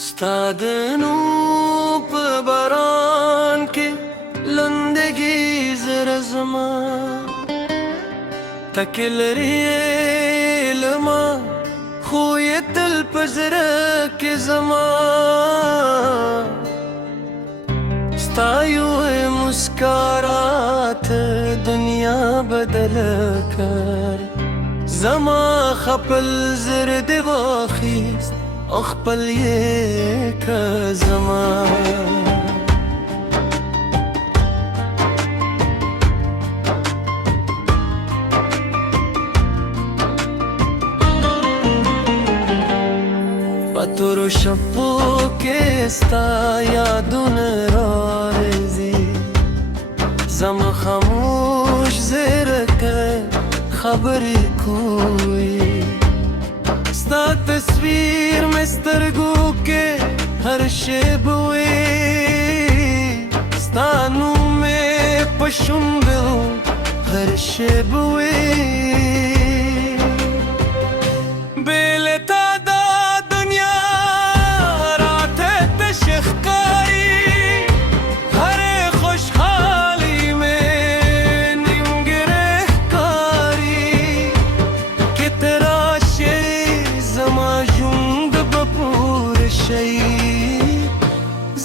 ستادنو په باران کې لندګي زره زما تکلري لما خو یې تل په زړه کې زما ستا یو مسکرات دنیا بدل کر زما خپل زړه دې واخیست خپل یې که زما په تورو شپو کې ستا یادونه راځي زما خاموش زړه خبرې کوي ستا تصویر میں سترګو کې هر شی بوي ستا نوم مې په شونډو هر شی بوي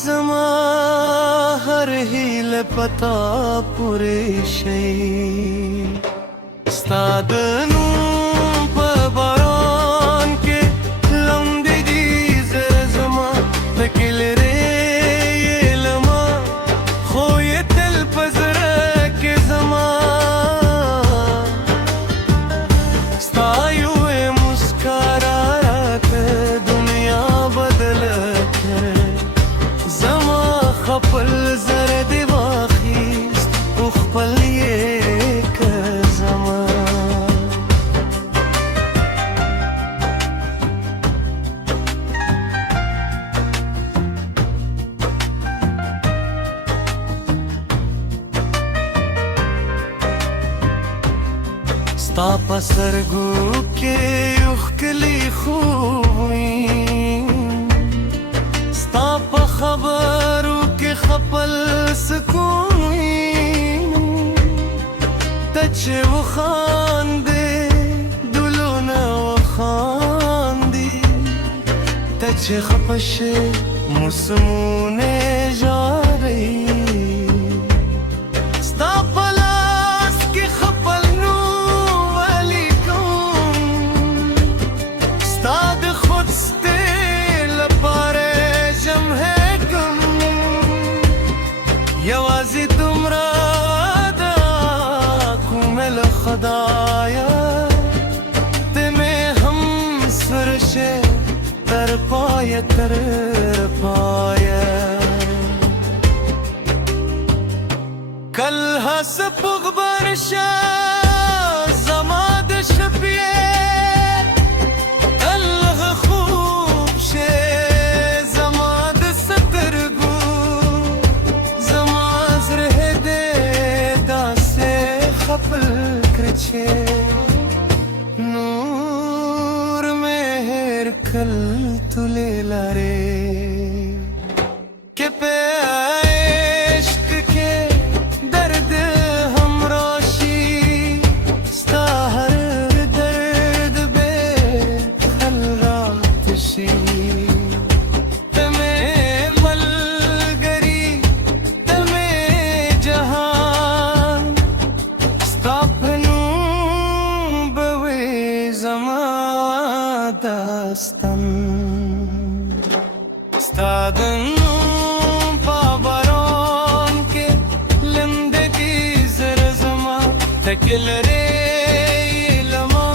زما هر هیله پتا پوره شي ستا د نوم په باران کې لمدېږي زړه زما پکې لرې لما خو یې تل په زړه کې زما ستا یو مسکرات دنیا بدل کړ خپل زړه دې واخیست او خپل یې که زما ستا په سترګو کې یو ښکلی خوب وي ستا په خبرو خپل سکون ته چې وخاندې دلونه وخاندي ته چې خفه شې موسمونه ژاړي ستا په لاس کې خپل نوم ولیکم ستا د خود یوازې دومره دا کومه له خدایه ته مې هم سره شې تر پایه تر پایه کل هس پغبر شه زما د شپې نور مهر کل تلے لارے کہ پہ عشق کے درد ہم روشی ستا ہر درد بے خل رات شی ستا د نوم په باران کې لمدګي زړه زما تکې لرې لما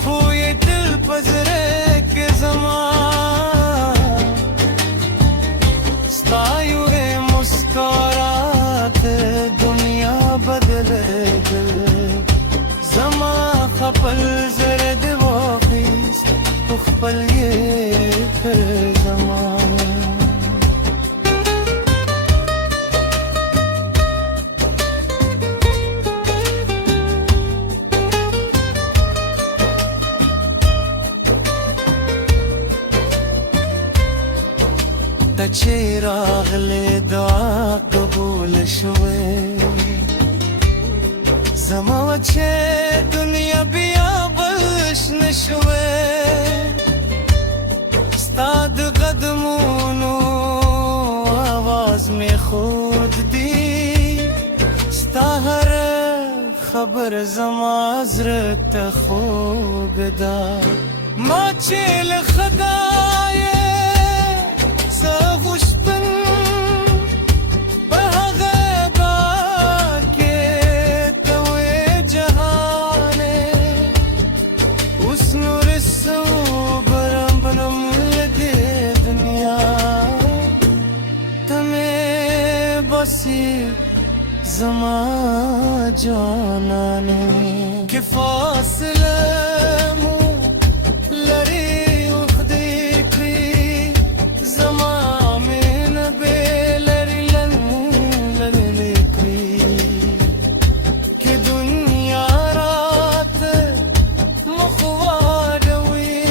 خو یې تل په زړه کې زما ستا یو مسکرات دنیا بدل کړ زما خپل زړه دې واخیست خپل یې که زما چې راغلې دعا قبول شوې زما چې دنیا بیا بش نشوې ستا د قدمونو आवाज میں خود دی ستا هر خبر زما زړه ته خوږ ده ما چې له خدایه زما جانانه که فاصله مو لري وخدي کړی زما مینه به لري لري کړی که دنیا رات مخ واړوي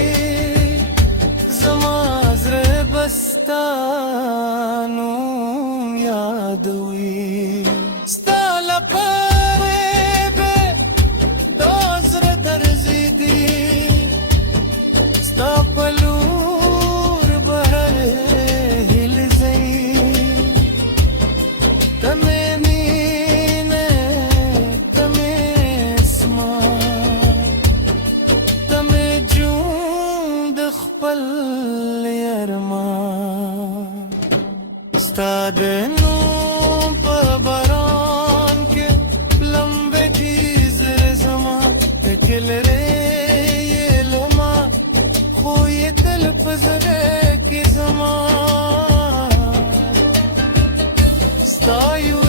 زما زړه بستانو یادوي استاد نوم په باران کې لمبه جیز زما تکل ری لما خو یې تل پزره کې زما ستایو